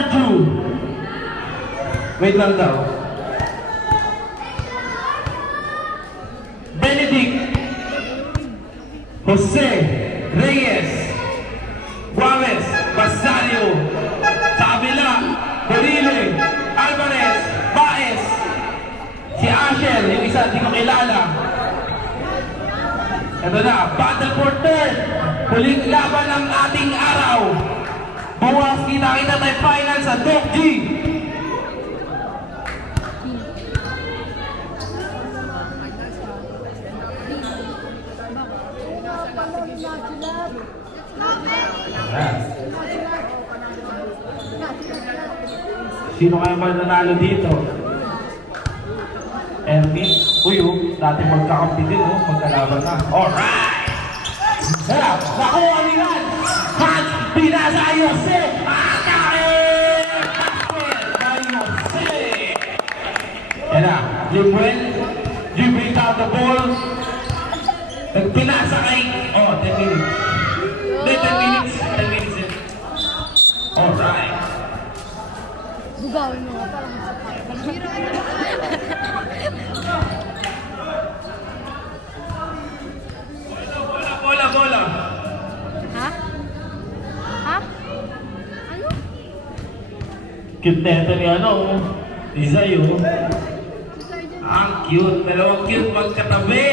Porju. Wait lang daw. Benedict. Jose Reyes. Guames. Basalio. Sa kabila, Berile. Alvarez. Baez. Si Asher, yung isa, hindi ko kilala. Ito na, battle for third. Huling laban ng ating araw. Bukas kita-kita tayo final sa Doc G. Sino kaya mananalo dito? Ermin? Uy, dati magkakampi din, magkalaban na. Alright! Tara, nakuha nila! Hans Pinasa Jose! Atake! Basket by Jose! Yan na, Limuel, you bring down the ball. Nagpinasa kay... Oh, 10 minutes. 10 minutes. 10 minutes din. Alright. Bugawin mo nga parang Bola. Ha? Ha? Ano? Cute na ito ni ni Zayo. Ang cute. Dalawang cute magkatabi.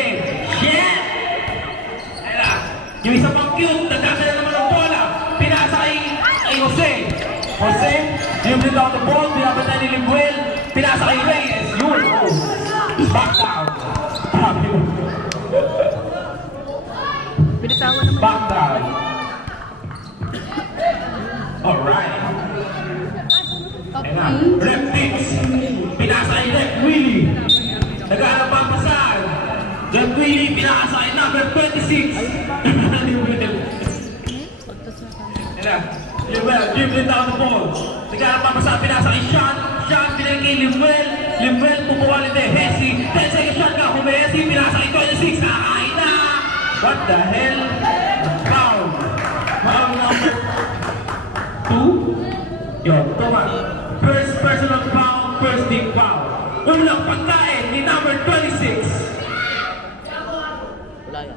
Shit! Ayla, yung isa pang cute, nagkasala naman ng bola. Pinasa kay Jose. Jose, yung bring down the ball, pinapatay ni Limuel. Pinasa kay Reyes. Yun. Back down. Binitawan naman. Back down. Alright. Ayla, Rep Tips. Pinasa kay Rep Willie. Nag-aarap ang pasahan. Rep Willie, pinasa kay number 26. Ayla, Limuel, dribbling down the ball. Nag-aarap ang pasahan, pinasa kay Sean. Sean, pinag kay Limuel. Limuel, pupuwalin din. Hesi, 10 seconds shot ka. Humesi, pinasa kay 26. Kakain na! What the hell? Foul. Foul number 2. Yo, toma. First personal foul, first team foul. Unang pagkain ni number 26. Wala yan.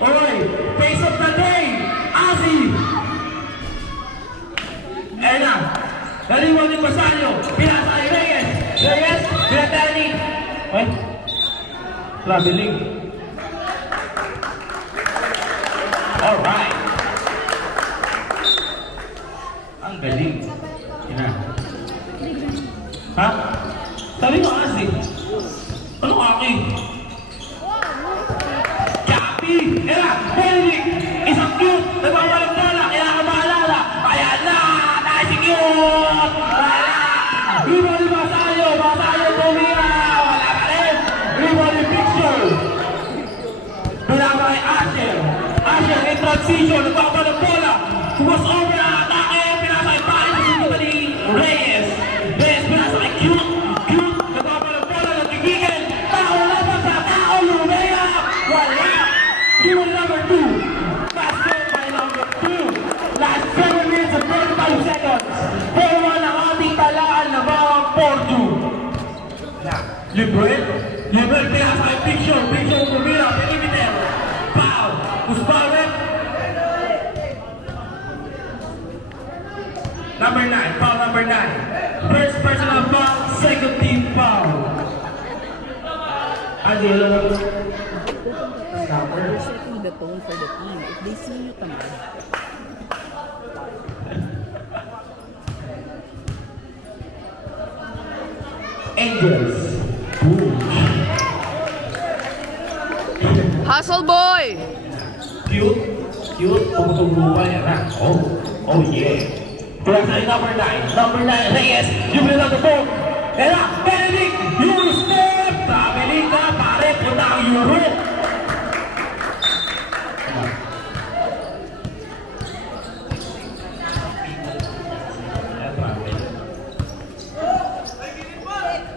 Alright, face of the day, Azi. Ayan na. Naliwan ni Basalio. Pinasa kay Reyes. Reyes, pinatani. Ay, traveling. Alright. Ang galing. Yan na. Ha? Sabi mo Azi. Ano aking? Kapi! Era! Benedict! Isang cute! Nagbawalang bola! Kaya ka maalala! Kaya na! Dahil si cute! Wala! Ribali Basalio! Basalio tumira! Wala ka rin! Ribali picture! Pinaka kay Asher! Asher in transition! Nagbawalang bola! Was over ang atake! Pinasa kay Paris! Nagbawalang ni Reyes! Reyes pinasa kay cute! Cute! Nagbawalang bola! Nagkikigil! Tao laban sa tao! Lumea! Wala! Human number 2. Basket by number 2. Last 7 minutes and 35 seconds. 4-1 ang ating talaan na mga Porju. Libre. Libre pinasa kay Picture. Picture pumira. Perimeter. Foul. Usbaret. Number 9. Foul number 9. First personal foul. Second team foul. Adil. You're setting the tone for the team. If they see you naman. Angels. Boom. Hustle boy! Cute. Cute. Tumutulong pa yan ha. Oh yeah. Kaya sa number 9. Number 9, Reyes. You bring out the ball. Kaya, Benedict. You step. Sabi ka, pare. Punta ang Europe.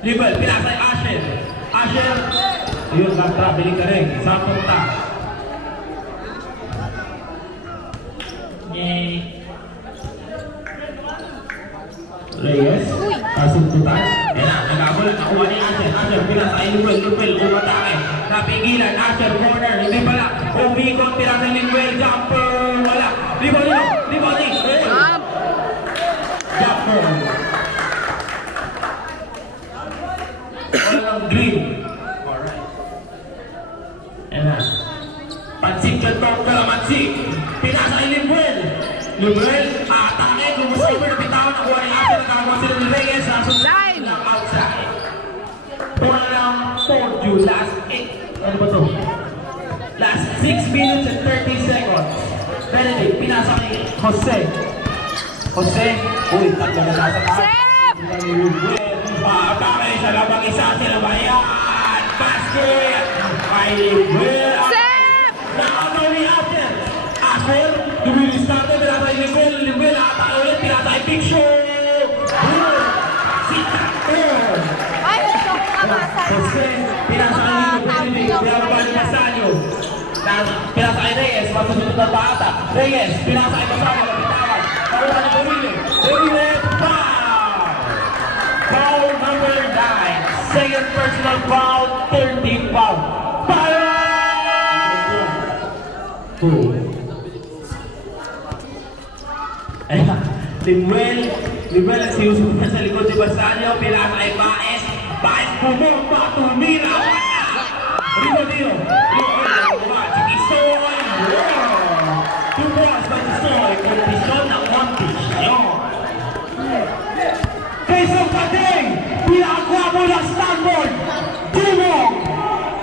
Libel, pinasa kay Asher. Asher, yun, nag-traveling ka rin. Isang punta. Reyes, kasuntutan. Yan na, nagkagulat. Nakuha ni Asher. Asher, pinasa kay Limuel. Limuel, umatake. Napigilan. Asher, corner. Hindi pala. Umikot, pinasa ni Limuel. Jumper. Wala. Libali. Libali. Jump! Jumper. Walang green. Alright. Yan na. Pansik ka to, kalamansi. Pinasa kay Limuel. Limuel, atake. Gumusipin na bitawan. Nakuha ni Asher. Nagkagawa sila ni Reyes. Line! Lang outside. Turn around, told you. Last 8. Ano ba to? Last 6 minutes and 30 seconds. Benedict, pinasa kay Jose. Jose. Uy, tatlo na nasa taas. Save! Atake sa labang isa. Sila ba yan? Basket! Kay Limuel. Save! Nakataw ni Asher. Asher, dumilis natin. Pinasa kay Limuel. Limuel, atake ulit. Pinasa kay Picture. Si Tater. Ay, gusto ko namasa. Jose, pinasa kay Limuel. Pinasa kay Casanyo. Pinasa kay Reyes. Masusunod na bata. Reyes, pinasa kay Casanyo. Napitawan. Paruha ni Pumili. Pumili, foul! Foul number 9. Second personal foul, 13 foul. Fire! Ayan, Limuel ang sinusunod sa likod si Basanyo, pinasa kay Baez. Baez bumomba, tumira. Rio. Tisoy. Tubuas ng Tisoy. Kung Tisoy na kontisyon. Quezon Pating, pinakakuha mo ng Stanford. Tumong.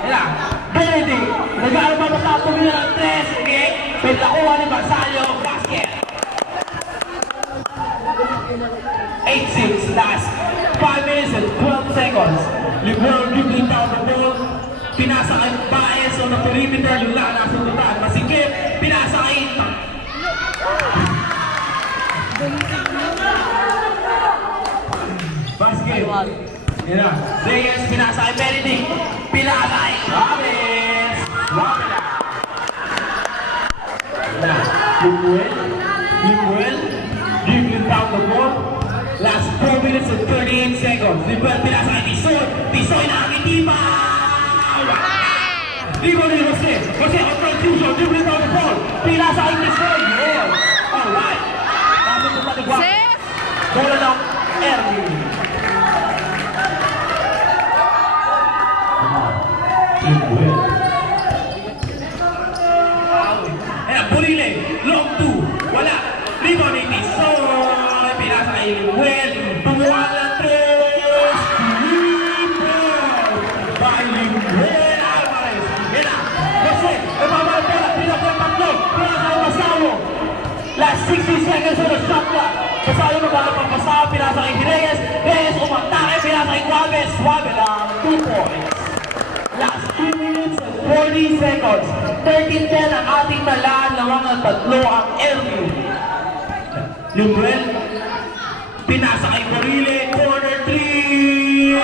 Ayan, Benedict. Nag-aalma ba sa tumira ng 3? Okay? Pinakuha ni Basanyo, basket. 8-6, last 5 minutes and 12 seconds. Limuel dribbling down the ball. Pinasa kay Baez on the perimeter. Yung lahat nasundutan. Masikip. Pinasa kay basket. Yan na. Reyes, pinasa kay Benedict. Pinasa kay Baez. Wabila. Yan na. Limuel dribbling down the ball. Last 4 minutes and 38 seconds. Limuel, pinasa kay Tisoy. Tisoy na ang itibaw. Limuel ni Jose. Jose on confusion. Dribbling down the ball. Pinasa kay Tisoy. Yeah. Alright. Tapos yung patigwa. Save! Bola ng Erwin. Limuel. Ayan, Burile. Long 2. Wala. Limuel ni Tisoy. Pinasa kay Limuel. Tumuha ng 3. Limuel. By Limuel Alvarez. Yan na. Jose. Nababalik pala. Pinasa ng tatlo. Pinasa ng Masayo. Last 60 seconds on the shot clock. Masayo magkakapagpasawa. Pinasa kay Reyes. Reyes umatake. Pinasa kay Guaves. Guaves lang. 2 points. Last 2 minutes and 40 seconds. 13-10 ang ating talaan. Lawang ang tatlo ang LU. Limuel. Pinasa kay Burile. Corner 3.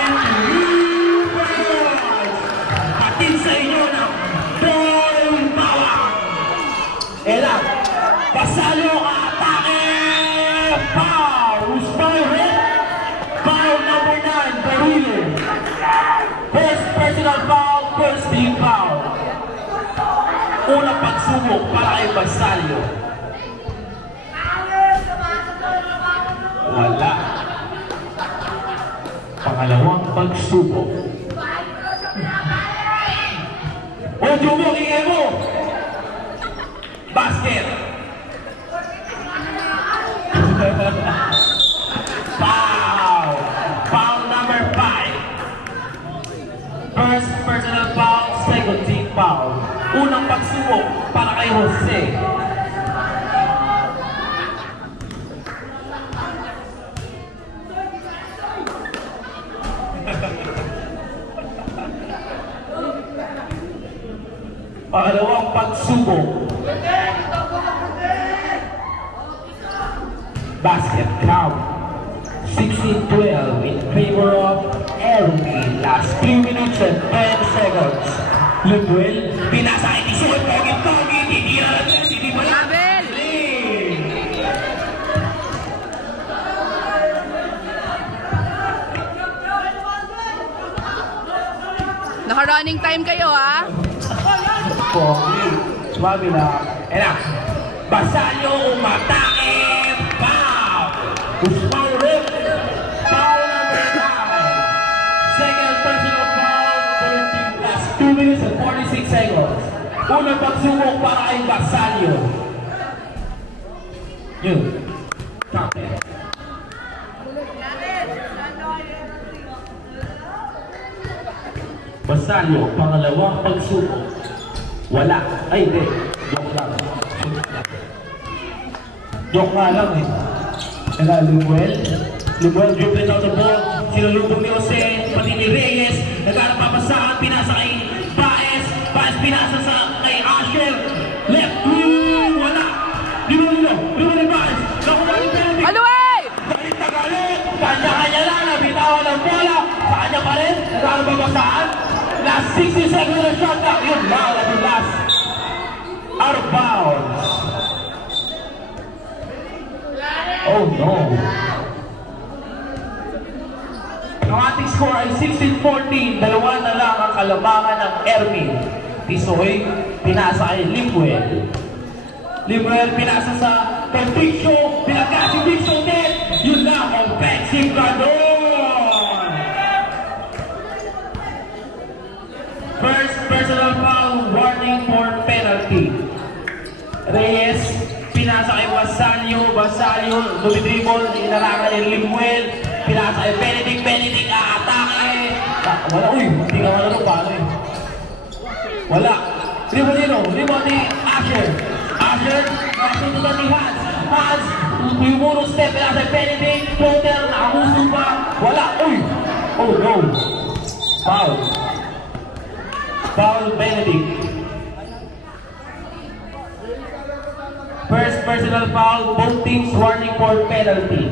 Atin sa inyo ng Boy Bawang. Ela. Pasalo atake. Foul. Who's foul hit? Foul number 9. Burile. First personal foul. First team foul. Unang pagsubok para kay Basalio. Wala. Pangalawang pagsubok. O, Jumbo, ingay mo! Basket! Foul! Foul number 5. First personal foul, second team foul. Unang pagsubok para kay Jose. Pangalawang pagsubok. Basket count 16-12 in favor of Erwin. Last 3 minutes and 10 seconds. Limuel, pinasa kay Tisoy. Pogi-pogi, titira lang yan. Hindi mo lang. Abel! time kayo, ha? Pogi. Swabe lang. Ayan na. Basalyo umatake. Foul! Guzman Rip. Foul number 9. Second personal foul. 13 plus 2 minutes and 46 seconds. Unang pagsubok para kay Basalyo. Yun. Captain. Basalyo, pangalawang pagsubok. Wala. Ay, hindi. Joke lang. Joke nga lang eh. Kaya Limuel. Limuel dribbling out the ball. Sinulubog ni Jose, pati ni Reyes. Nagkaroon papasaan, pinasa kay Baez. Baez pinasa sa kay Asher. Left. Wala. Limuel ni Baez. Nakuha ni Penalty. Aluay! Galit na galit. Kanya-kanya lang. Nabitawan ng bola. Sa kanya pa rin. Nagkaroon papasaan. Last 60 seconds na shot clock. Yun lang. Last. Out of bounds. Oh no. Ang ating score ay 16-14. Dalawa na lang ang kalamangan ng Ermin. Tisoy, pinasa kay Limuel. Limuel pinasa sa Conviction. Pinagka si Conviction net. Yun lang, offensive ka doon. First personal foul, warning for penalty. Reyes, pinasa kay Basalyo, dumidribol, inarangan ni Limuel, pinasa kay Benedict, aatake. Wala, hindi ka wala nung paano eh. Wala. Dribble ni Asher, nasusunod ni Hans, yung step, pinasa kay Benedict, floater, nakamuso pa, wala, oh no. Foul Benedict. First personal foul, both teams warning for penalty.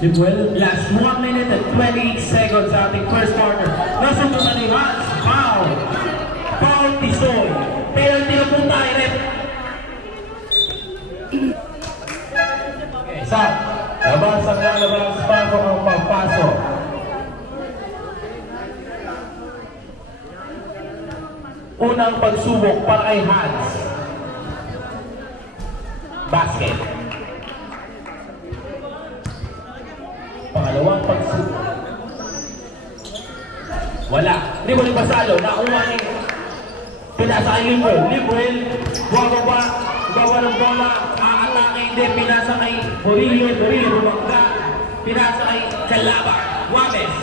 Limuel, last 1 minute and 28 seconds sa ating first quarter. Nasunod na ni Hans, foul Tisoy. Penalty na po tayo, rep. Okay, Sam. Labas ang lalabas, pasok ang pagpasok. Unang pagsubok para kay Hans. Basket. Pangalawang pagsubok. Wala. Hindi mo Basalyo. Nakuha ni pinasa kay Limuel. Gawa ng bola. Aatake. Hindi. Pinasa kay Murillo. Bumangga. Pinasa kay Calabar. Juarez.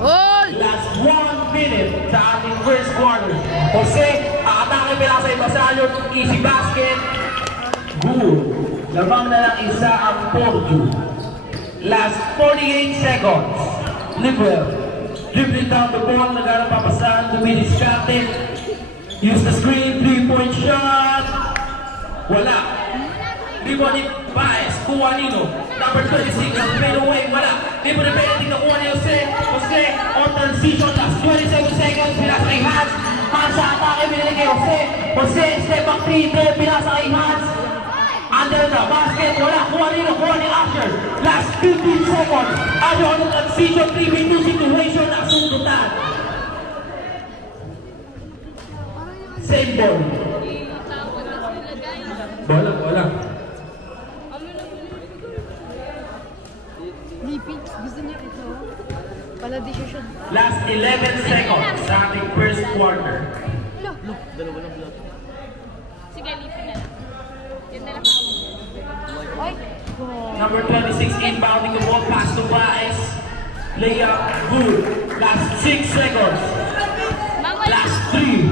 Hold! Last 1 minute sa ating first quarter. Jose, aatake. Pinasa kay Basalyo. Easy basket. Good. Lamang na lang isa ang Porto. Last 48 seconds. Limuel. Dribbling down the ball, nagharap papasahan, dumidiskarte. Use the screen, 3-point shot. Wala. Rebound ni Baez, kuha nino. Number 26, fade away, wala. Rebound ni Benedict, nakuha ni Jose. Jose, on transition, last 27 seconds, pinasa kay Hans. Hans sa atake, binili kay Jose. Jose, step back 3, pinasa kay Hans. Under the basket, wala. Kuha ni Asher. Last 15 seconds. Ano ang transition 3v2 situation na sundutan. Same ball. Bola. Lipi, gusto niya ito. Pala decision. Last 11 seconds sa ating first quarter. Sige, lipin na lang. Yun na lang ako. Number 26 inbounding the ball pass to Baez. Layup, good. Last 6 seconds. Last 3.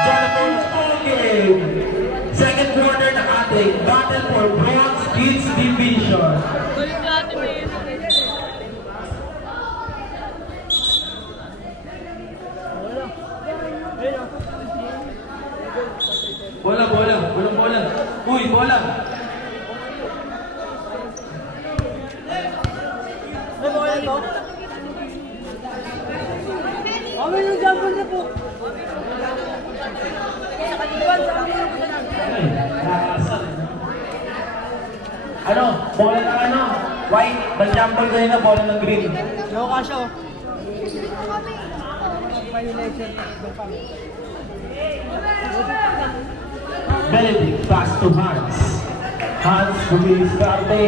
Jonathan Fulgen. Second quarter na ating battle for Bronze Kids Division. Ulit natin na yun. Bola. Ano? Bola ng ano? White. Nag-jumble kayo na bola ng green. Yo, kasha oh. Benedict, pass to Hans. Hans, bumiliscarte.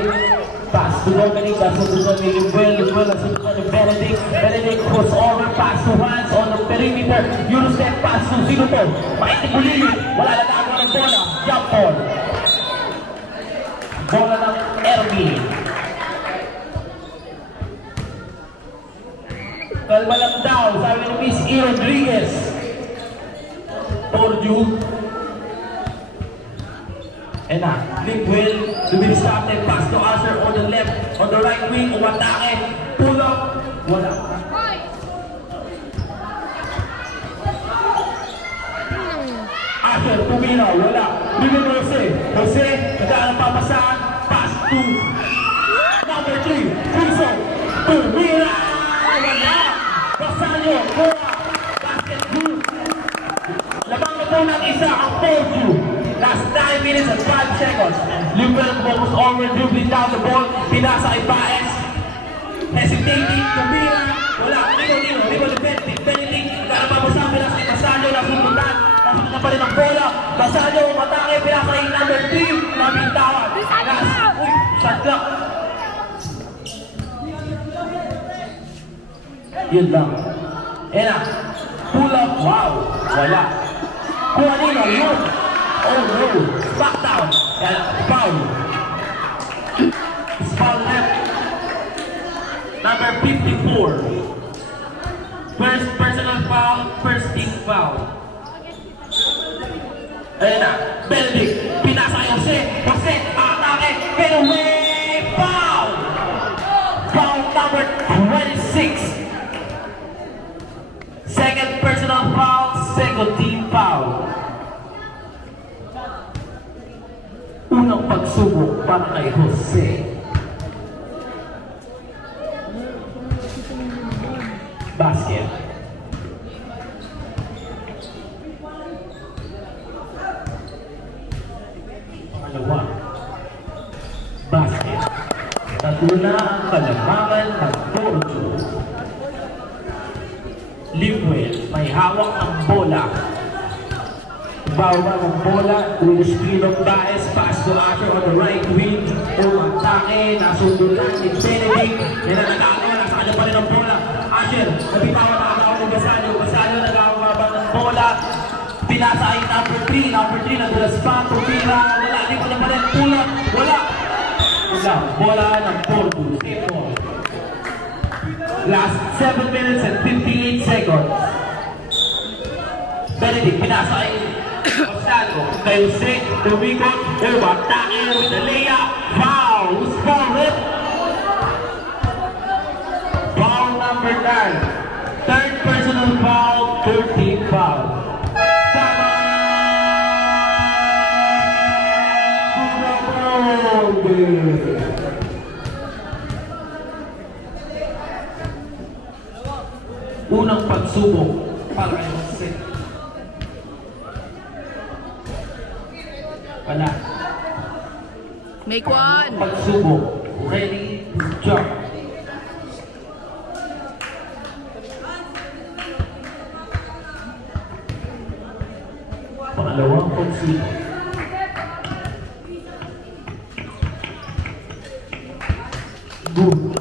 Pass to Dominic, nasundutan ni Libuel. Libuel, nasundutan ni Benedict. Benedict, crossover, pass to Hans on the perimeter. Eurostep, pass to sino to? Maitik Ulili. Wala na nagawa ng bola. Jump ball. Bola ng Ermi. Kalma lang daw, sabi ni Miss E. Rodriguez. Torju. And na, Libuel, Luis started, pass to Arthur on the left, on the right wing, umatake, pull up, wala. Arthur, tumina, wala. Libuel Jose, Jose, nagkaan ang papasahan, pass to number 3, Friso, tumina, wala. Basanyo, Boa, basket group. Labang na po ng isa ang Torju. Last 9 minutes and 5 seconds. Libuel was over dribbling down the ball. Pinasa kay Baez. Hesitating, tumira. Wala. Libo Benedict. Kaya mabasabi na si Basalio. Nasundutan. Nasundutan pa rin ang bola. Basalio, umatake. Pinasa kay number 3. Nabintawan. Uy, shot clock. Yun lang. And na. Pull up. Wow. Wala. Juanino, yun. Oh no! Back down! Foul! It's foul left. Number 54. First personal foul, first team foul. Ayan na, Benedict, pinasa kay Jose, atake, get away, foul! Foul number 26. Second personal foul, second team foul. Unang pagsubok para kay Jose. Basket. Pangalawa. Basket. Tatlo na ang kalamangan ng Torju. Libuel, may hawak ng bola. Bawa ng bola, with the speed of Baez, pass to Arthur on the right wing, umatake, nasundulan ni Benedict, yan ang nag-aagawa, nasa kanya pa rin ang bola. Asher, nabitawan na agaw ni Basalio, Basalio nag-aagawa ng bola, pinasa ay number 3, nadulas pa, tumira, wala, di pa naman rin, pull-up, wala. Bola ng Torju, skip ball. Last 7 minutes and 58 seconds. Benedict, pinasa ay Gonzalo, kay Jose, Domingo, umatake with the layup, foul, who's foul it? Foul number 9, third personal foul, 13 foul. Tama! Unang pagsubok para kay Jose. Wala. Make one. Pagsubok. Ready to jump. Pangalawang pagsubok. Boom.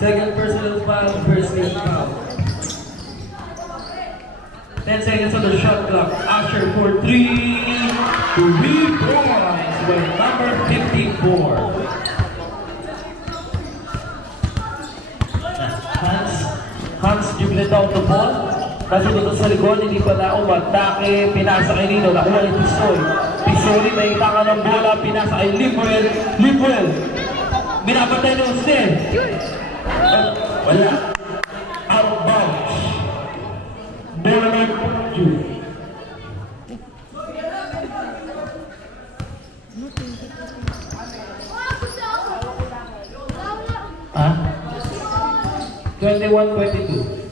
Second personal foul, first team foul. 10 seconds on the shot clock. Asher for 3. 3 points with number 54. Hans dribbling down the ball. Nasunod sa likod, hindi pa na umatake, pinasa kay Nino, nakuha ni Tisoy. Tisoy, may tangan ng bola, pinasa kay Lipuel. Lipuel, binapatay ni Jose. Wala. Out of bounds. Bola ng June. Ha? 21-22.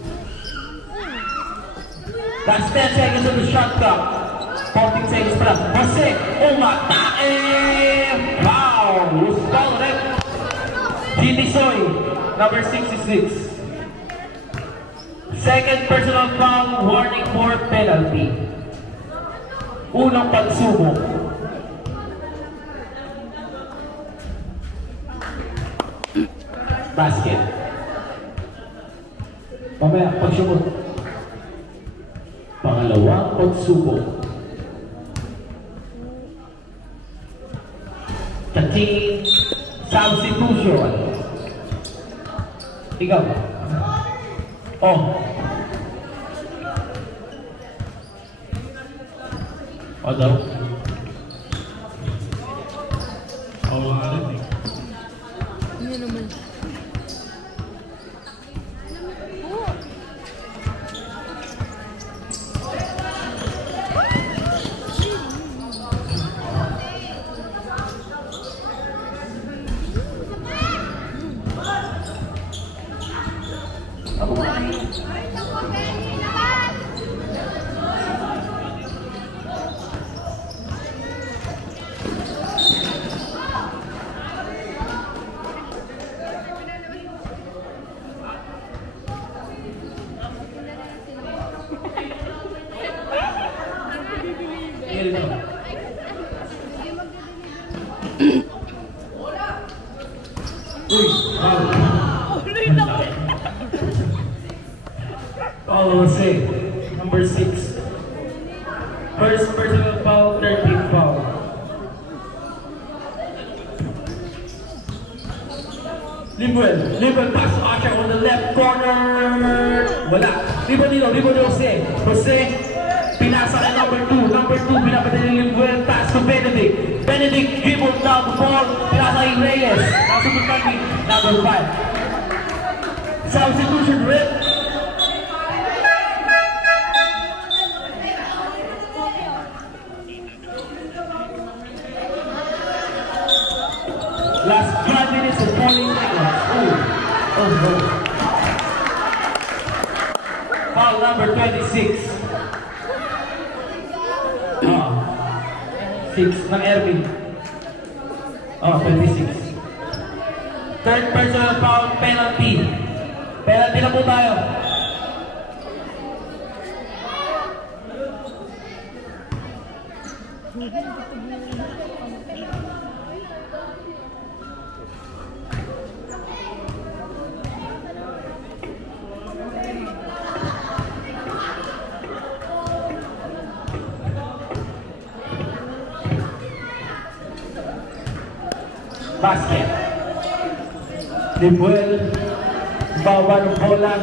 That's 10 seconds on the shot clock. 14 seconds pa lang. Jose, umatake! Wow! Who's foul, right? GT Soy, number 66. Second personal foul, warning for penalty. Unang pagsubok. Basket. Mamaya, pagsubok. Pangalawang pagsubok. Touching substitution. Ikaw. Oh. O daw. Ano naman? Jose, number 6. First personal foul, 13th foul. Libuel pass to Asher on the left corner. Wala. Libuel ni Jose. Jose, pinasa kay number 2. Number 2, pinapatay ni Libuel. Pass to Benedict. Benedict dribbled down the ball. Pinasa kay Reyes. Nasusunod kami, number 5. Substitution rip. Last 5 minutes and 40 seconds. Oh no. Foul number 26. 6 ng Erwin. 26. Third personal foul, penalty. Penalty na po tayo. Basket. Libuel, baba ng bola.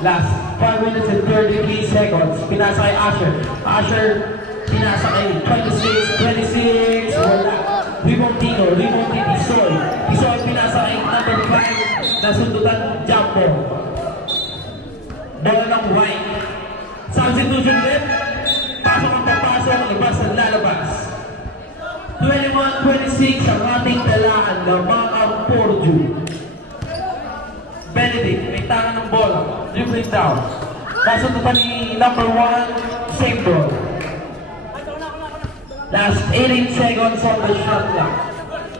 Last 5 minutes and 33 seconds. Pinasa kay Asher. Asher, pinasa kay 26. Wala. Rebound Tino, rebound kay Tisoy. Tisoy, pinasa kay number 5. Nasundutan, Jumbo. Bola ng White. Substitution rin. Pasok ang papasok, libas ang lalabas. 21-26 ang ating talaan ng mga Porju. Benedict, may tangan ng bola. Dribbling down. Nasunod pa ni number 1, same ball. Last 18 seconds on the shot clock.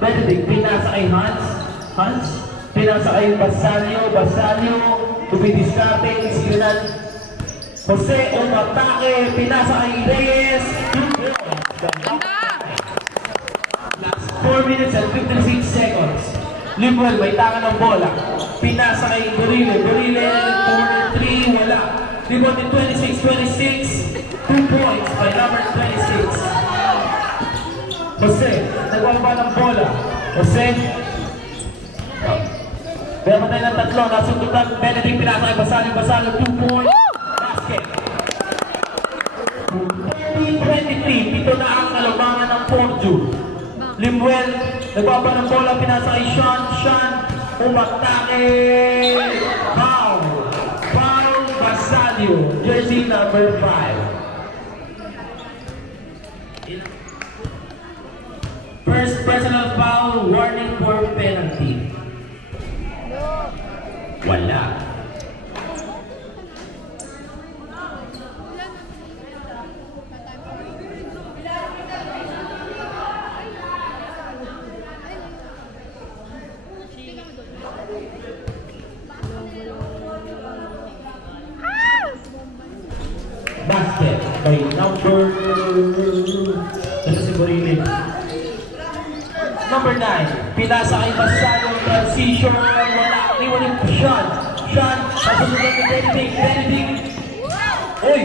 Benedict, pinasa kay Hans, pinasa kay Basalio, tumidiskarte, isinan. Jose, umatake, pinasa kay Reyes. Last 4 minutes and 56 seconds. Libuel, may tangan ng bola. Pinasa kay Dorile, corner 3, wala. Libuel in 26, 2 points by number 26. Jose, nagwaba ng bola. Jose, kaya matay ng tatlo, nasundutan, Benedict, pinasa kay Basalio, 2 points. Basket. Limuel, nagbaba ng bola, pinasa kay Sean. Sean, umatake. Foul. Foul Basalio, jersey number 5. First personal foul, warning for penalty. Wala. Basket by number... Ito si Borilin. Number 9, pinasa kay Basalo, transition, wala, iwanin po Sean. Sean, nasusunod ni Benedict, Benedict. Uy!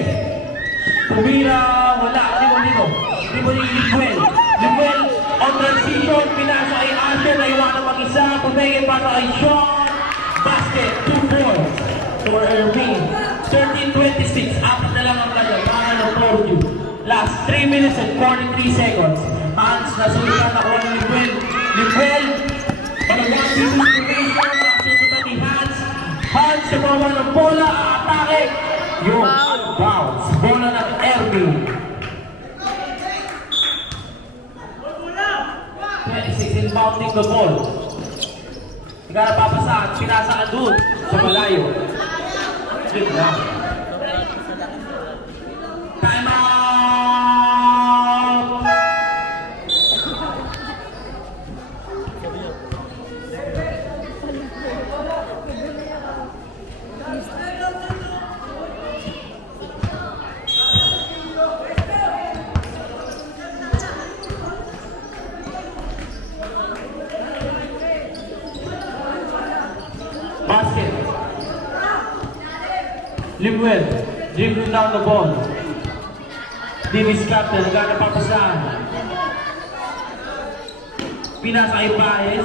Tumira, wala, iwanin mo. Iwanin Limuel. Limuel, on transition, pinasa kay Asher, naiwanan mag-isa, Tumenge, pasa kay Sean. Basket, 2 points for Erwin. 13-26, apat na lang ang kanya, para na told you. Last 3 minutes and 43 seconds. Hans, nasulitan ako ng Limuel. Limuel, palagyan dito sa situation, nasulitan ni Hans. Hans, nabawa ng bola, atake. Yung bounce, bola ng Erwin. 26 inbounding the ball. Hindi ka napapasaan, pinasa ka doon sa malayo. Good na. Time out! Basket. Limuel, dribbling down the ball. Davis captain, nagkakapapasaan. Pinasa kay Baez.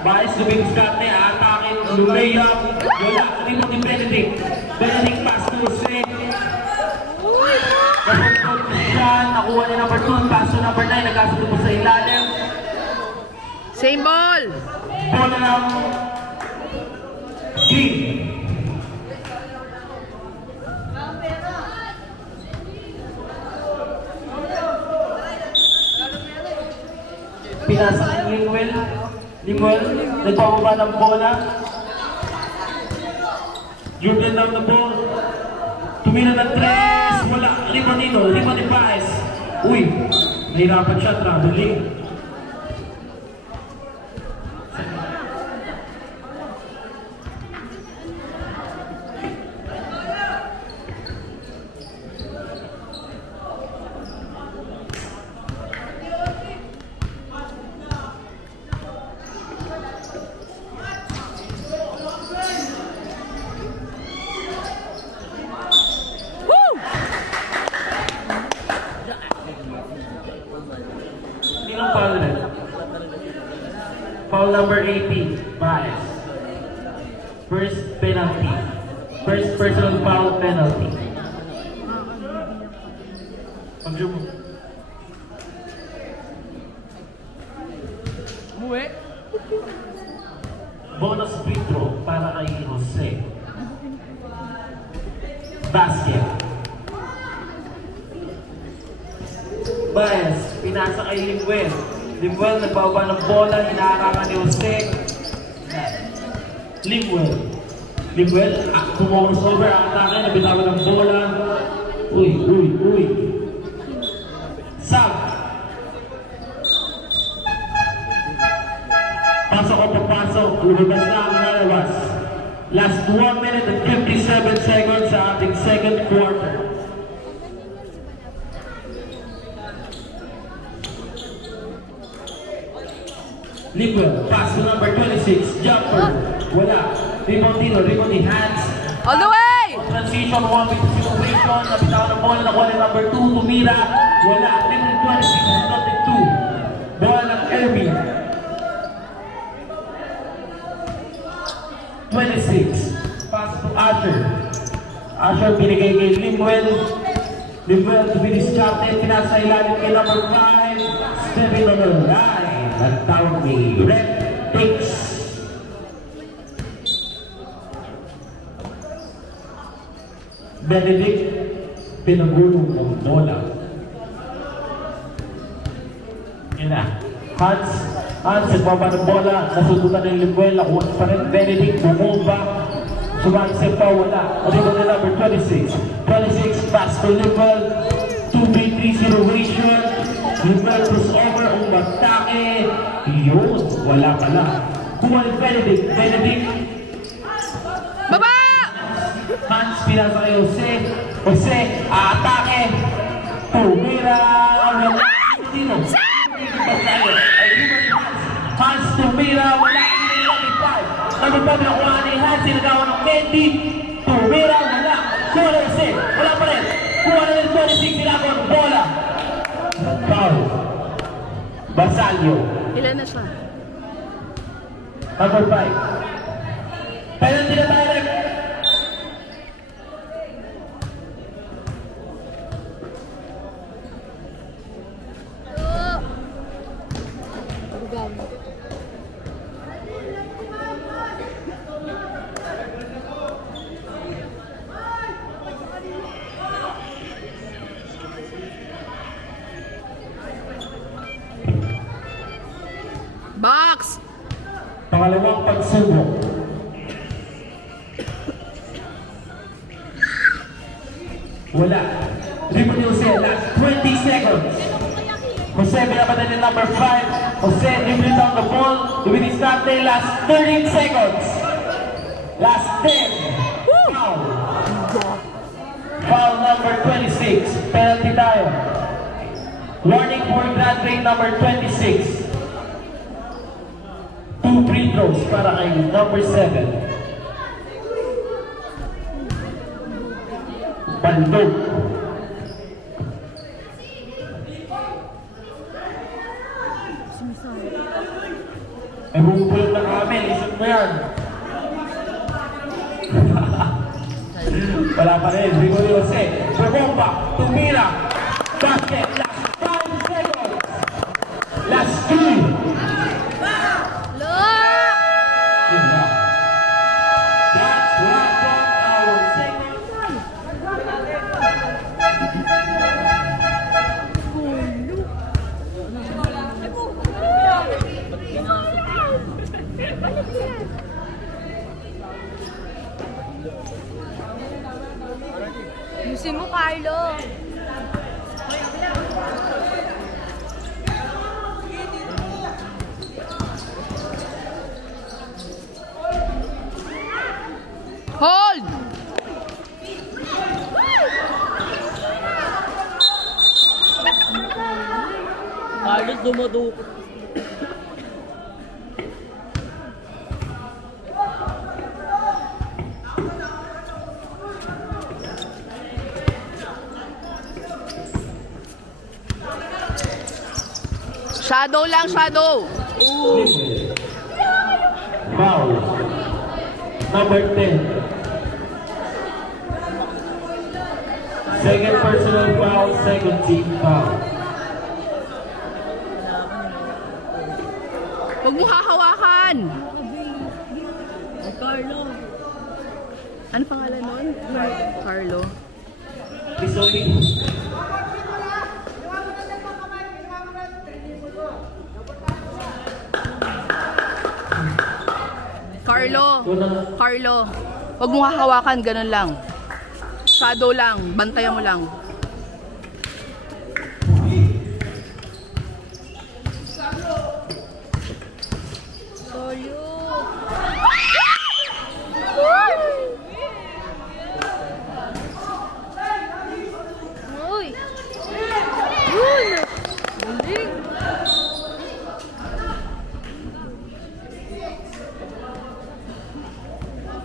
Baez, Davis captain, atakin, lumayap. Wala, rebound ni Benedict. Benedict pass to Jose. Kapag siya, nakuha ni number 2, pass to number 9, nagkasunod po sa ilalim. Same ball! Bola ng G. Pinasa kay Limuel. Limuel, nagpapaba ng bola. Jordan down the ball. Tumira ng 3. Wala. Rebound dito. Rebound ni Baez. Uy, nahirapan siya. Traveling. Sinong foul na? Foul number 18, Baez. First penalty. First personal foul penalty. Pag-zoom. Muwi? Bonus free throw para kay Jose. Basket. Baez, pinasa kay Limuel. Limuel, nagbaba ng bola, hinaharangan ni Jose. Limuel. Limuel, kumocrossover, atake, nabitawan ng bola. Uy. Sab. Pasok o papasok, lumabas na ang lalabas. Last 1 minute and 57 seconds sa ating second quarter. Limuel, pass to number 26, jumper. Wala. Rebound ni Hans. All the way! Transition, 1-2 situation. Nabitawan ng bola, nakuha ni number 2, tumira. Wala. Rebound 26, not 2. Bola ng Erwin. 26. Pass to Asher. Asher binigay kay Limuel. Limuel to finish captain. Pinasa ilalim kay number 5. Stepping on the line. Ang tawag ni Red Picks. Benedict, pinagulong ng bola. Yan na. Hans, nagbaba ng bola, nasusutan ng Libuel, nakuha pa rin Benedict, bumumba. Sumagsip pa, wala. Ano na number 26? 26, pass to Libuel. 2-3 situation. Libuel push over, umatake. Yun, wala pala. Kuha ni Benedict. Baba! Hans, pinasa kay Jose. Jose, atake. Tumira. Wala. Sino? Hans, tumira. Wala. Nagpapag nakuha ni Hans. Sinagawa ng Mendy. Tumira. Wala. Kuha na Jose. Wala pa rin. Kuha na rin 26. Sinagawa ng bola. Foul. Basalio. Ilan na siya? Number 5. Penalty na tayo rin. Bugam. Box! Pangalawang pagsubok. Wala. Dribble ni Jose. Last 20 seconds. Jose binabadan ni number 5. Jose dribble down the ball. With his starter. Last 13 seconds. Last 10. Foul. Foul number 26. Penalty tayo. Warning for graduate number 26. 2 free throws para kay number 7. Bandog. May bumubulog na kami. Listen mo yan. Wala pa rin. Rigo Jose. Bomba. Tumira. Basket. Last 5 seconds. Last 2. Ayusin mo, Carlo. Hold! Carlos dumudukot. Shadow lang, shadow. Foul. Number 10. Second personal foul, second team foul. Huwag mo hahawakan. Carlo. Ano pangalan nun? Carlo. Sorry. Carlo. Huwag mo hahawakan, ganun lang. Shadow lang, bantayan mo lang.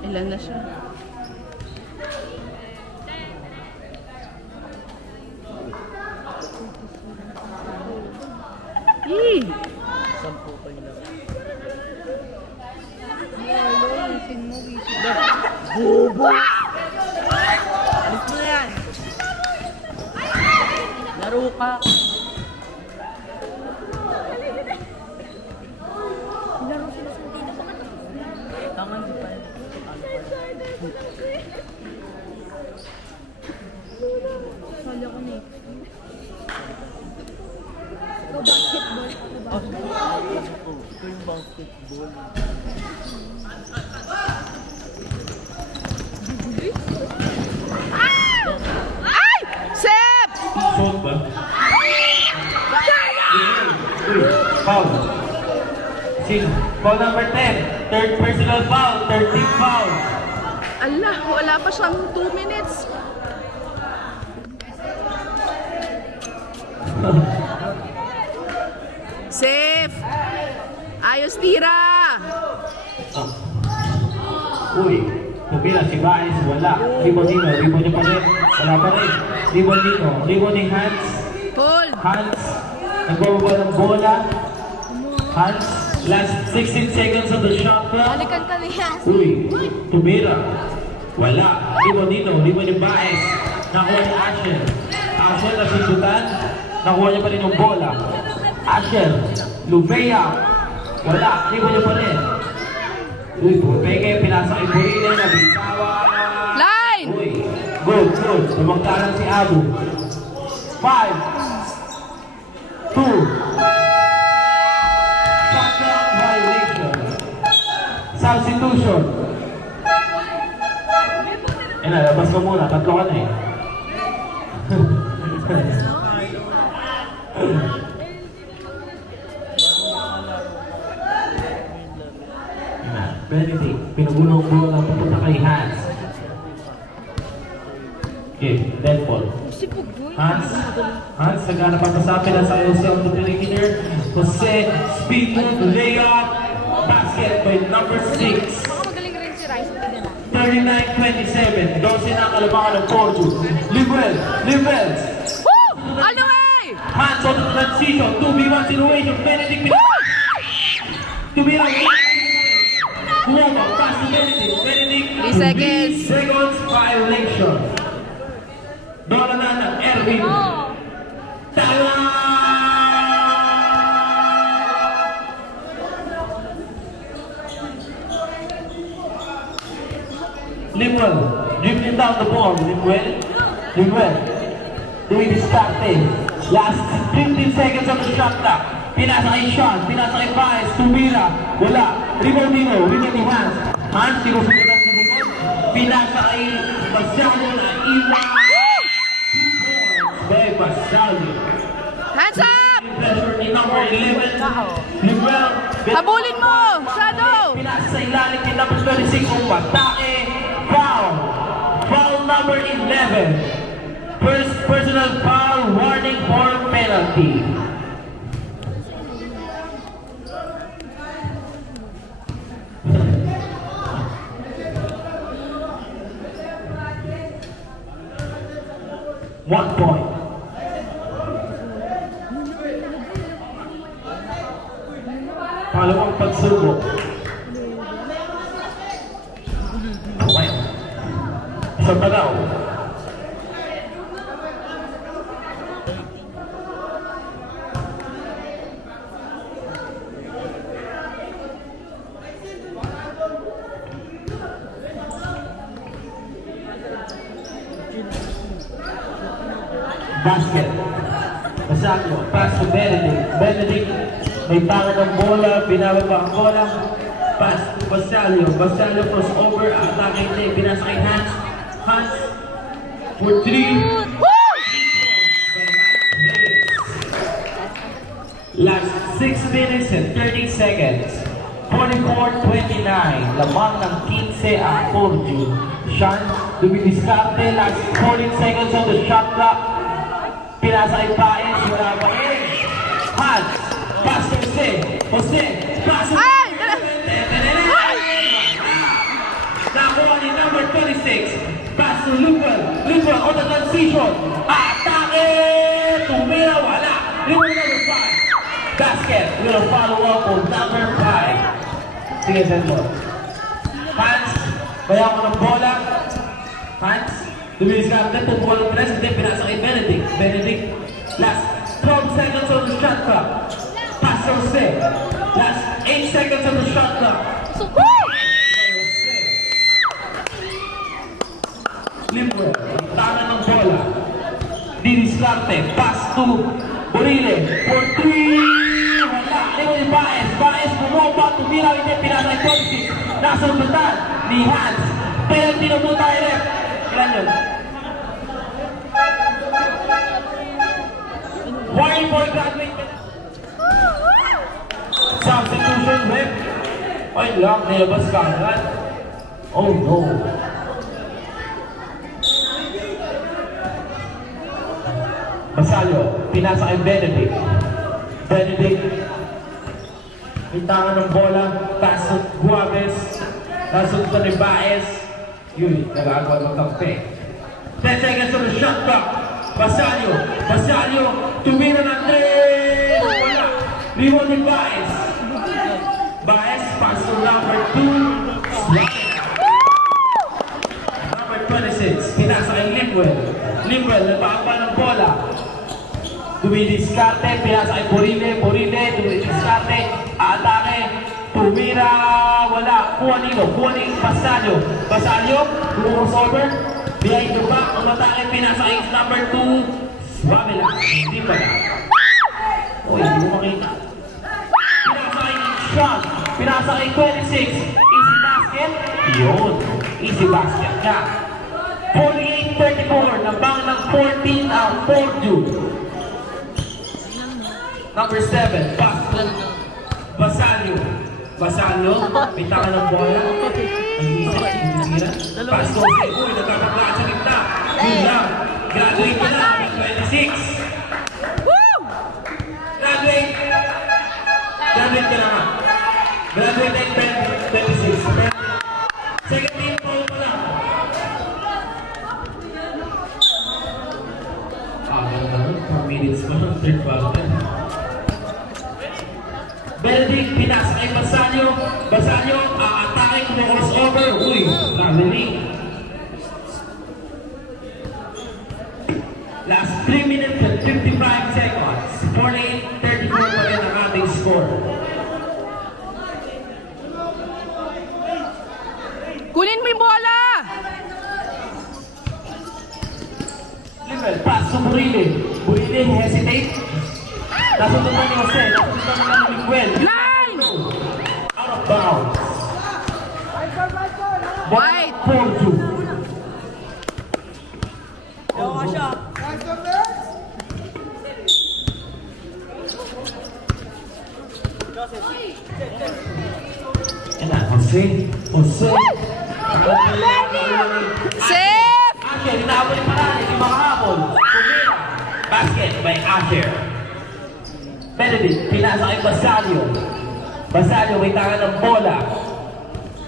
Ilan na siya? Sampu pa nila. Bobo! Alis mo yan! Laro ka! Ito yung basketball. Ay! Sep! Shot ba? Foul. Foul number 10. Third personal foul. 13th foul. Ala, wala pa siyang 2 minutes. Safe! Ayos tira! Uy, Tubila, si Baez, wala. Ribonino pa rin. Wala pa rin. Ribon ni Hans. Hold! Hans, nagbababa ng bola. Hans, last 16 seconds of the shot clock. Balikan kami yan. Uy, Tubila, wala. Ribonino, Ribon ni Baez. Nakuha ni Asher. Asher, nasundutan. Nakuha niya pa rin yung bola. Asher, Luvea, wala. Ribon niya pa rin. Uy, Peke, pinasa kay Burina na bitawa na. Line! Uy, good. Lumagtaran si Abu. 5, 2, shot clock violation. Substitution. Eh na, labas ka muna. Tatlo ka na eh. Benedict, pinagulong-gulong ang pupunta kay Hans. Okay, dead ball. Hans, naghanap ang pasabi na sa Jose of the Beginner. Jose, speedboat, layup, basket by number 6. Baka magaling rin si Rice. Tignan na. 39-27, 12 na kalabangan ng Porto. Livel! Woo! All the way! Hans on the transition, 2v1 situation, Benedict Tumira, Kuwaba, pass to Benedict, 3 seconds. seconds violation. Dola na ng Erwin. Tala! Limuel, dribbling down the ball. Limuel, doing this captain. Last 15 seconds of the shot clock. Pinasa kay Sean, pinasa kay Baez, Tumira, wala. Ribonino, winning ni Hans. Hans, sinusunod ang sinusunod. Pinasa kay Basyano na iwa. By Basyano. Hands up! Pressure ni number 11. Limuel, Habulin mo! Shadow! pinasa sa ilalim ni number 26 kung batake. Foul. Foul number 11. First personal foul, warning for penalty. One point. Pangalawang pagsubok. Okay. Isang palaw. Basket. Masaklo. Pass to Benedict. May tangan ng bola. Binawag pa ang bola. Pass to Basalio. Basalio cross over. Atake hindi. Pinasa kay Hans. Hans. For 3. Woo! Last 6 minutes and 30 seconds. 44-29. Lamang ng 15 ang Porto. Sean, dumidiskarte. Last 14 seconds of the shot clock. Pinasa kay Baez. Wala pa rin. Hans. Pass to Jose. Pass to Ay! Nakuha ni number 26. Pass to Lupel on the transition. Atake! Tumira, wala. Number 5. Basket will follow up on number 5. Sige, send mo. Hans, bayan mo ng bola. Hans, dumilis ka agad. Tumbuhan ng press. Hindi, pinasa kay Benedict. Last 12 seconds of the shot clock. Pass to Jose. Last 8 seconds of the shot clock. Limuel, tangan ng bola. Diniscarte, pass to Burile, for 3, wala, Limon Baez, Baez bumomba, tumira, hindi, pinasa ay 26, nasa uputan ni Hans, penalty na po tayo rep, ilan yun? Warning for graduate, substitution rep, ay lang, nilabas ka agad, oh no. Basalio, pinasa kay Benedict. Benedict, pintangan ng bola, pasok Guaves, nasunod ni Baez. Yun, nagagawa ng kampe. 10 seconds on the shot clock. Basalio, Basalio, tumira ng 3. Wala. Limon ni Baez. Baez, pass to number 2. Number 26, pinasa kay Limwell. Limwell, nababa ng bola. Dumidiskarte, pinasa kay Burile, dumidiskarte, atake, tumira, wala, Juanino, Basalio, crossover, behind the back, umatake, pinasa kay number 2, swabe lang, hindi pa lang. Uy, hindi mo makita. Pinasa kay Sean, pinasa kay 26, easy basket, yun, easy basket ka. 48-34, nabang ng 14 ang Porju. Number 7, Basalio. Pintakan ng bola. Ang isip, sinira. Pasto, uy, nagkakaplaan sa gitna. Yun lang. Graduate ka na, 26. Graduate ka na nga. Graduate ay 26. Second team, foul pa lang. Ganda, 4 minutes pa lang, third foul na. Benedict, pinasa kay Basalio, atake, crossover, uy, traveling. Last 3 minutes and 55 seconds, 48-34 pa rin ang ating score. Kunin mo yung bola! Liberal, pass to Burile, hesitate. Nasunod na ni Jose, nasunod na ni Miguel. Nine! Out of bounds. White! Porju. Yan na, Jose. Safe! Asher, inaabot yung paraan, hindi makahabol. Tumira. Basket by Asher. Benedict, pinasa kay Basalio, may tangan ng bola.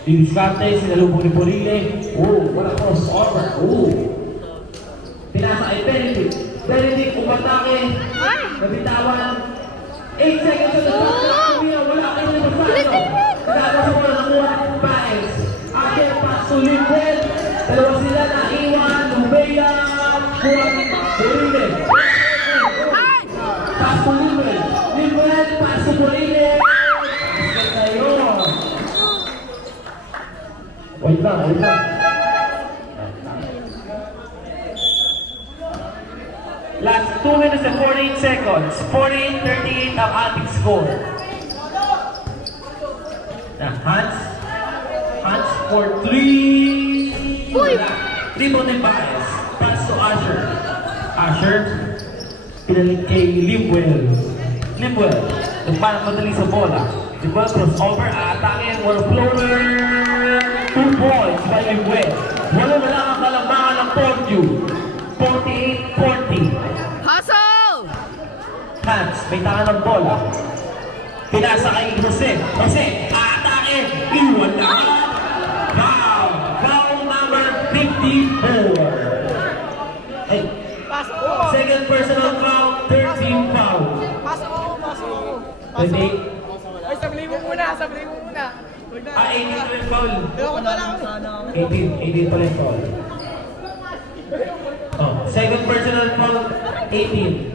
Diniscarte, sinalubong ni Burile. Wala crossover. Pinasa kay Benedict, umatake. Nabitawan. 8 seconds on the clock. Wala kayo ni Basalio. Pinasa sa bola, nakuha ni Baez. Asher, pass to Limpel. Dalawa sila na iwan. Ubeda. Kuha ni Burile. Pass to Limpel. Pass to Burile. Wait lang. Last 2 minutes and 48 seconds. 48-38 ang ating score. Hans for 3. Limon ni Baez. Pass to Asher. Pinalit kay Limwell. Nagparang madali sa bola. Crossover, atake, one floater. 2 points by Limwell. Wala ang kalambangan ng Porju. 48-40. Hustle! Hans, may tangan ng bola. Pinasa kay Jose, atake, iwan na. Foul number 54. Ay, second personal foul, 13 foul. Pasok ako. 28. Ay, sablay mo muna. 18 pa rin foul. Ayoko na lang. 18 pa rin foul. Second personal foul, 18.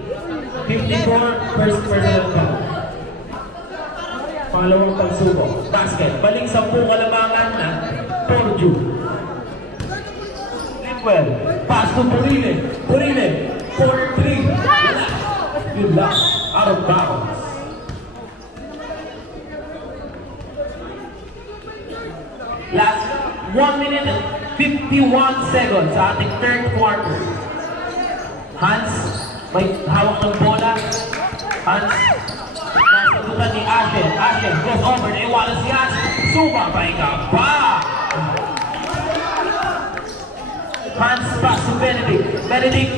54, first personal foul. Pangalawang pagsubok. Basket. Baling 10 kalamangan na Porju. Litwell. Pass to Burile. 4-3. Yun lang. Out of bounds. Last 1 minute and 51 seconds sa ating third quarter. Hans, may hawak ng bola. Hans, nasa dutan ni Ashen. Ashen goes over, naiwala si Hans. Sumabay ka pa! Hans pass to Benedict. Benedict,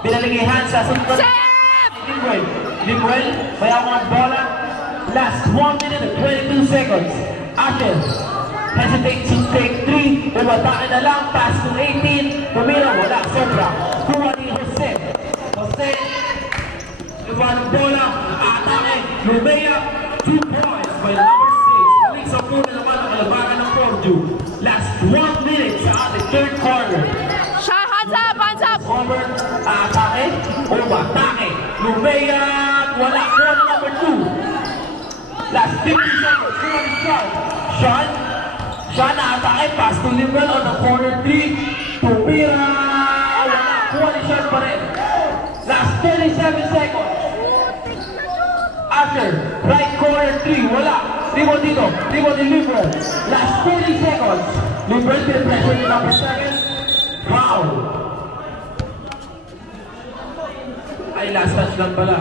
pinaligay Hans sa sundan. Limuel. Limuel, may hawak ng bola. Last 1 minute and 22 seconds. Ashen, hesitate to take 3. Umatake na lang. Pass to 18. Pumira, wala. Sobra. Kuha ni Jose. Jose. Iba ng bola. Atake. Lumea. 2 points by number 6. Balik sa muna naman ang kalabanan ng Purdue. Last 1 minute sa ating third quarter. Shot, hands up, hands up! Over. Atake. Umatake. Lumea. Wala. Kuha ni number 2. Last 50 seconds. Kuha ni Sean. Sean. Sean na-atake, pass to Limuel on the corner 3. Tumira! Wala, kuha ni Sean pa rin. Last 37 seconds. Asher, right corner 3, wala. Rebound dito, rebound ni Limuel. Last 40 seconds. Limuel, pinapressure ni number 7. Foul. Ay, last touch lang pala.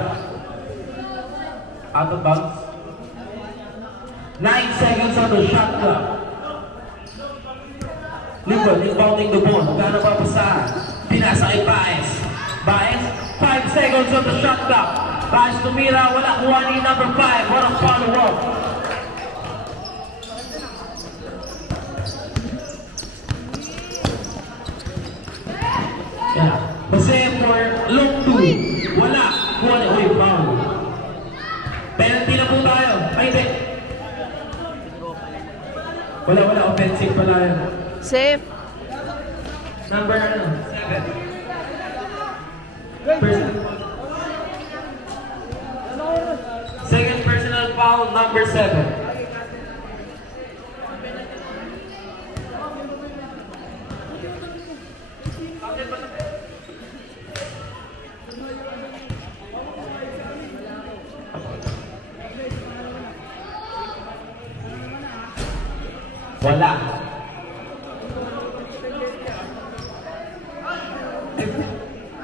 Out of bounds. 9 seconds on the shot clock. Limuel, inbounding the ball. Gano'n pa pasahan. Pinasa kay Baez. Baez, 5 seconds on the shot clock. Baez tumira, wala kuha ni number 5. What a follow-up. Yeah. Jose for long 2. Wala. Kuha ni Uy, foul. Penalty na po tayo. Ay, hindi. Wala. Offensive pala yun. Safe. Number 7. Second personal foul, number 7. Wala.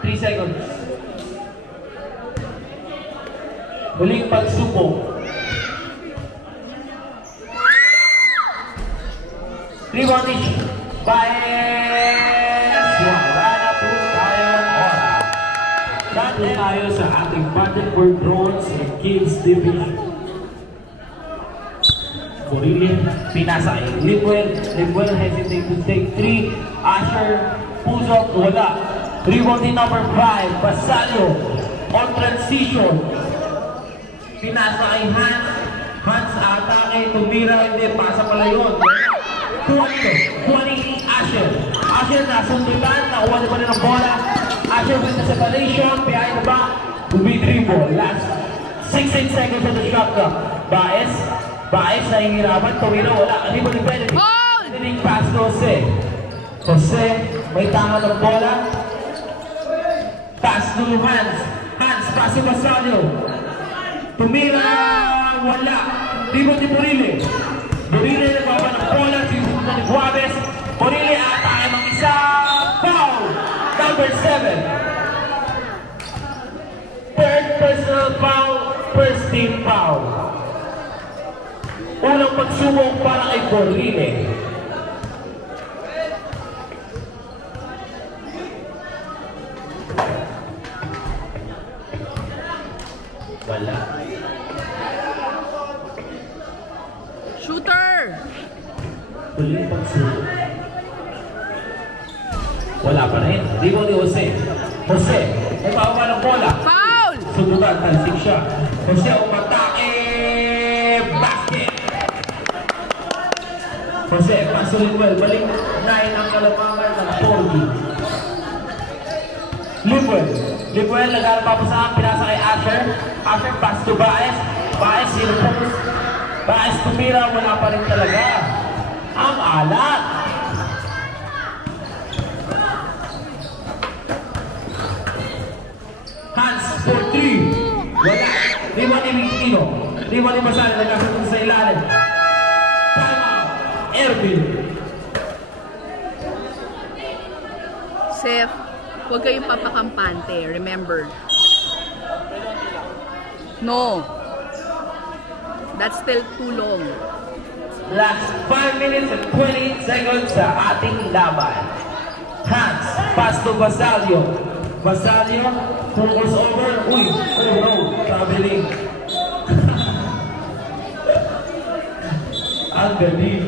3 seconds. Huling pagsubok. Rebound ni Baez. Wala na po tayong oras. Dati tayo sa ating Vandenberg Bronze and Kids Division. Murilin, pinasa kay Limuel. Limuel hesitate to take 3. Asher, Puzok, wala. Rebound ni number 5, Basalio. On transition. Pinasa kay Hans. Hans atake, tumira, hindi, pasa pala yun. 20, Asher. Asher nasundutan, nakuha na ba ng bola. Asher with the separation, behind the back. To be dribble. Last 16 seconds on the shot clock. Baez nahihirapan, tumira, wala. Ano ni Benedict? Benedict pass to Jose. Jose, may tama ng bola. Pass to Hans. Hans, pass to Basalio. Tumira, wala. Rebound ni Murile. Murile nagbaba ng bola. Sinusunod ni Guaves. Murile atake ng isa. Foul! Number 7. Third personal foul. First team foul. Unang pagsubok para kay Murile. Wala. Shooter! Huling pagsubok. Wala pa rin. Rebound ni Jose. Jose, umawa ng bola. Foul! Subukan, talsik siya. Jose, umatake. Basket! Jose, paso Limuel. Balik 9 ang kalamangan ng Porgy. Limuel, nagharap pa sa akin. Pinasa kay Asher. Asher, pass to Baez. Baez, sinupos. Baez, tumira. Wala pa rin talaga. Ang alat. Hans for 3. Wala. Lima ni Victino. Lima ni Masali. Nagkasunod sa ilalim. Time out. Ervin. Seth, huwag kayong papakampante. Remember. No. That's still too long. Last 5 minutes and 28 seconds sa ating laban. Hans, pass to Basalio. Basalio, turns over. Uy, oh no, traveling. Ang galing.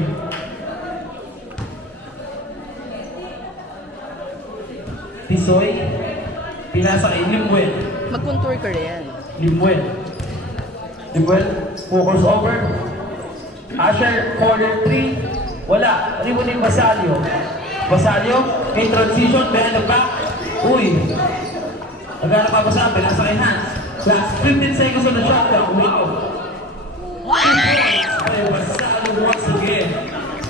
Tisoy, pinasa kay Limuel. Mag-contour ka rin. Limuel. Limuel, focus over. Asher, corner 3. Wala. Ribon yung Basalio. Basalio, may transition, behind the back. Uy. Nagana pa Basalio, pinasa kay Hans. Last 15 seconds on the shot clock. Wow. 2 points by Basalio once again.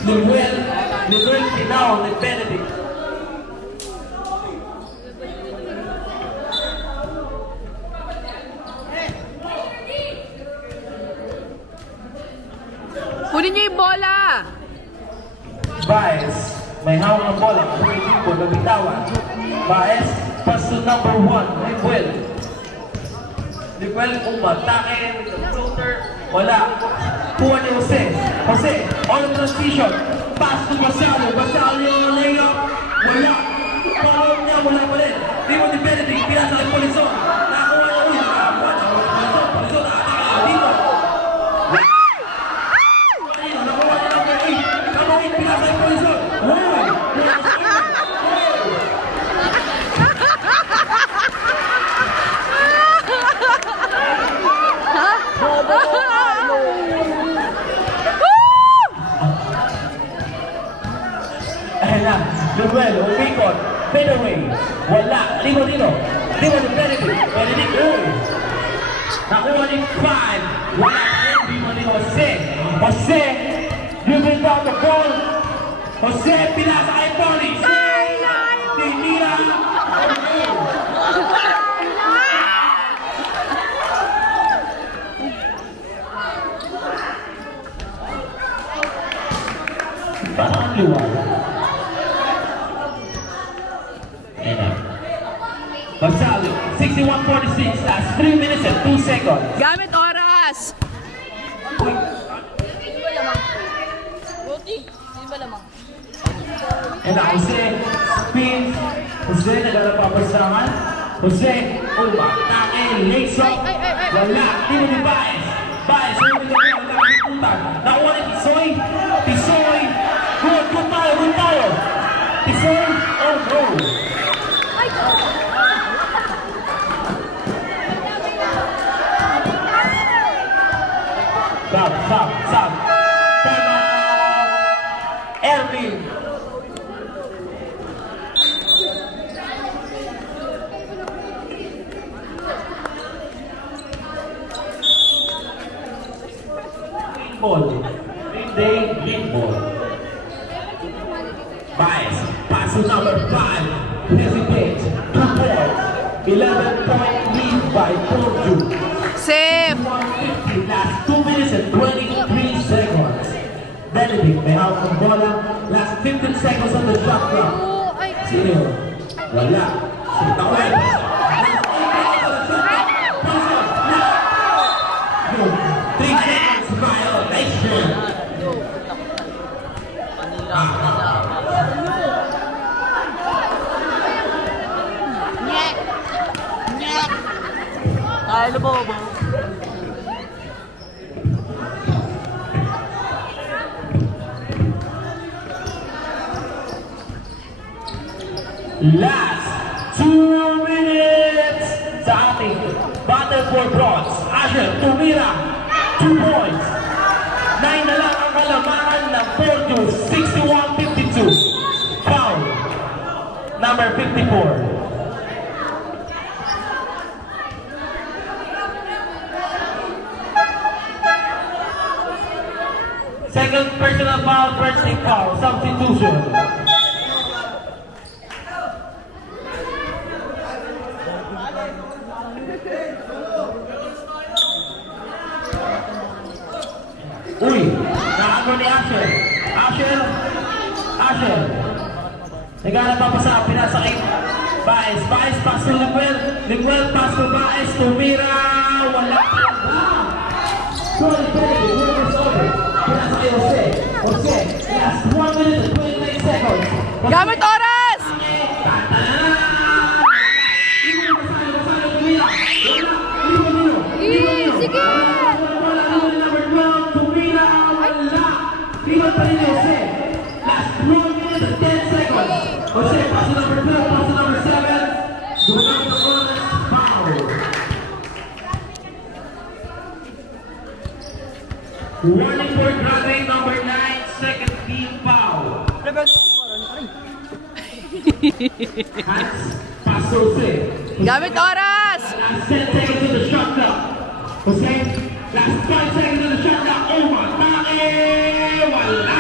Limuel, now, ni Benedict. Kunin niyo yung bola! Baez, may hawak ng bola. Pumitipo, nabitawan. Baez, pass to number 1, Limuel. Limuel, umatake, floater. Wala. Kuha ni Jose. Jose, on transition. Pass to Basalio. Basalio, layup. Wala. Follow niya, wala pa rin. Dimo ni Benedict, pinasa kay Polizon. Nakakuha niya ulit. Nakakuha niya. Polizon, nakakaya. Dito. Nakuha niya number 8. Number 8, pinasa kay Polizon. Uy! Ayan na, Luel, umikot, fade away, wala, Limo ni Benedict, uy! Nakuha ni 5, wala pa rin, Limo ni Jose, dribbling down the ball, Jose, pinasa kay Tony, tinira, parang liwanag. Basalio, 61-46, last 3 minutes and 2 seconds. Gamit oras! Buti. Hindi ba lamang? And now Jose spins. Jose nagalapapasangan. Jose, umatake, lace up. Wala, tino ni Baez. Baez, ano nagagawa? Nagkakikutan. Nakuha ni Tisoy. Tisoy. Good tayo. Tisoy, oh no. Stop. Time out. Ervin. Ball. Green ball. Baez. Pass to number 5. Hesitate. 2 points. 11-point lead by Porju. Save! 150, last 2 minutes and 23 seconds. Benedict, may hawak ng bola. Last 15 seconds on the shot clock. Sino? Wala. Si Tawel. Last 8 minutes on the shot clock. Pasok. Good. 3 seconds violation. Ay, lubobo. Last 2 minutes sa ating battle for bronze. Asher, tumira. 2 points. 9 na lang ang kalamangan ng Porju. 61-52. Foul. Number 54. Second personal foul, first team foul, substitution. Uy, nakago ni Asher. Asher. Naghanap pa sa pinasa kay Baez. Baez, pass to Limuel. Limuel, pass to Baez. Tumira. Wala. Sorry, Benedict. Where was over? Pinasa kay Jose. Jose, last 1 minute and 29 seconds. Gamit oras! Sige! Last 1 minute and 10 seconds. Jose, pass to number 12, pass to number 7. Do not foul. Warning for grabbing number 9, second team foul. Hands, pass to Jose. Gamit oras! Last 10 seconds of the shot clock. Jose, last 5 seconds of the shot clock. Oh my God! Wala!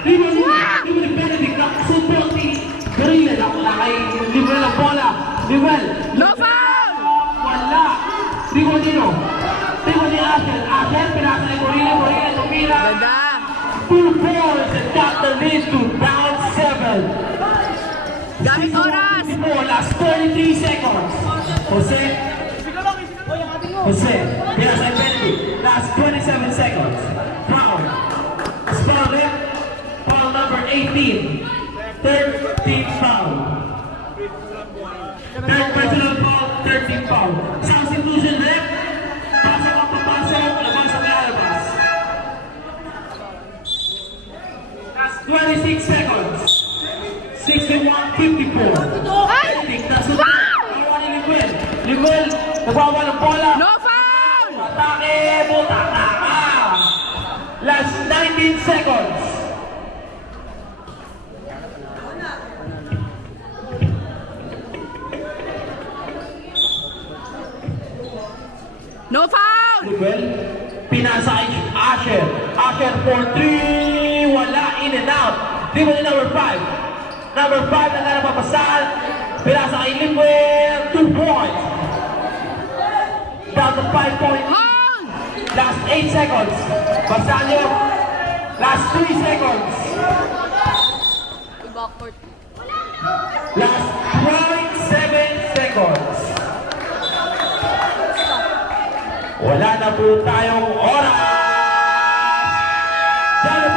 Limuel ni Benedict nakasupport ni Gorilla. Nakula kay Limuel ang bola. Limuel! No foul! Wala! Limuel ni Asher. Asher, pinasa ni Gorilla. Gorilla tumira. Ganda! 2 balls and got the lead to round 7. Gamit oras! Last 33 seconds. Jose, pinasa ni Benedict. Last 27 seconds. Foul. Foul left. Foul number 18. Third team foul. Third personal foul, third team foul. Substitution left. Pasok ang papasok, labas ang lalabas. Last 26 seconds. 61-54. Benedict, nasusunod. Nakuha ni Limuel. Limuel, nagwawa ng bola. No foul! Atake, butaka. Last 19 seconds. No foul! Well, pinasa kay Asher. Asher for 3. Wala, in and out. Limuel ni number 5. Number 5 na nanapapasan. Pinasa kay Limuel. 2 points. Down to 5 points. Hold! Last 8 seconds. Basalio. Last 3 seconds. Backcourt. Last 0.7 seconds. Wala na po tayong oras. Dahil